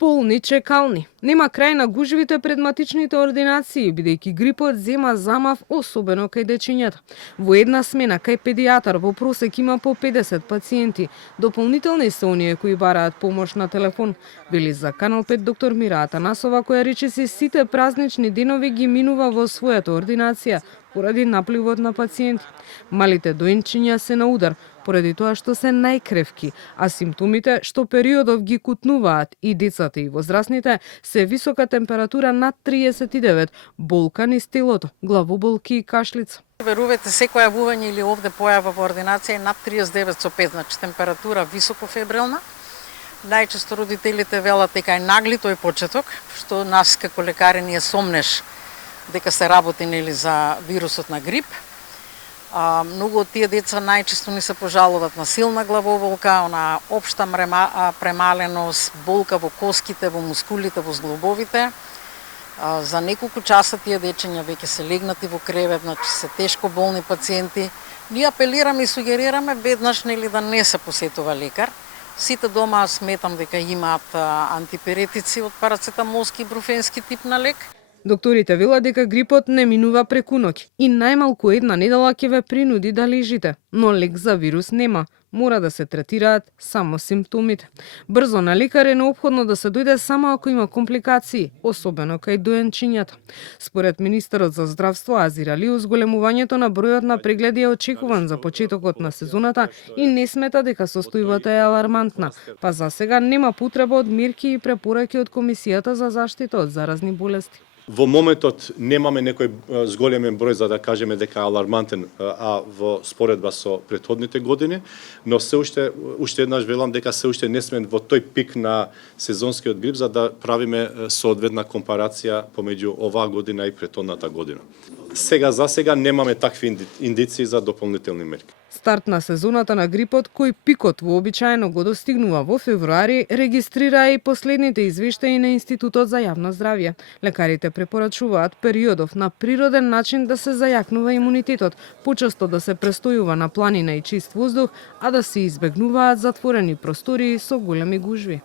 Полни чекални. Нема крај на гужвите пред матичните ординации, бидејќи грипот зема замав особено кај дечињата. Во една смена кај педијатар во просек има по 50 пациенти. Дополнителни се оние кои бараат помош на телефон, вели за Канал 5 доктор Мира Атанасова, која речиси сите празнични денови ги минува во својата ординација поради напливот на пациенти. Малите доенчиња се на удар, поради тоа што се најкревки, а симптомите што периодов ги кутнуваат и децата и возрастните се висока температура над 39, болка низ телото, главоболки и кашлица. Верувате, секој јавување или овде појава во ординација е над 39,5, значи температура високо фебрилна. Најчесто родителите велат дека е нагли тој почеток, што нас како лекари ни е сомнеш дека се работи нели за вирусот на грип. Многу од тие деца најчесто ни се пожалуваат на силна главоболка, на општа премаленост, болка во коските, во мускулите, во зглобовите. За неколку часа тие дечиња веќе се легнати во кревет, значи се тешко болни пациенти. Ние апелираме и сугерираме веднаш нели да не се посетува лекар. Сите дома сметам дека имаат антипиретици од парацетамолски и бруфенски тип на лек. Докторите велат дека грипот не минува преку ноќ и најмалку една недела ќе ве принуди да лежите, но лек за вирус нема. Мора да се третираат само симптомите. Брзо на лекар е неопходно да се дојде само ако има компликации, особено кај доенчињата. Според министерот за здравство Азир Али, зголемувањето на бројот на прегледи е очекуван за почетокот на сезоната и не смета дека состојбата е алармантна, па за сега нема потреба од мерки и препораки од Комисијата за заштита од заразни болести. Во моментот немаме некој зголемен број за да кажеме дека е алармантен, а во споредба со претходните години, но се уште еднаш велам дека се уште не сме во тој пик на сезонскиот грип за да правиме соодветна компарација помеѓу оваа година и претходната година. За сега немаме такви индиции за дополнителни мерки. Старт на сезоната на грипот, кој пикот вообичаено го достигнува во февруари, регистрираа и последните извештаи на Институтот за јавно здравје. Лекарите препорачуваат периодов на природен начин да се зајакнува имунитетот, почесто да се престојува на планина и чист воздух, а да се избегнуваат затворени простории со големи гужви.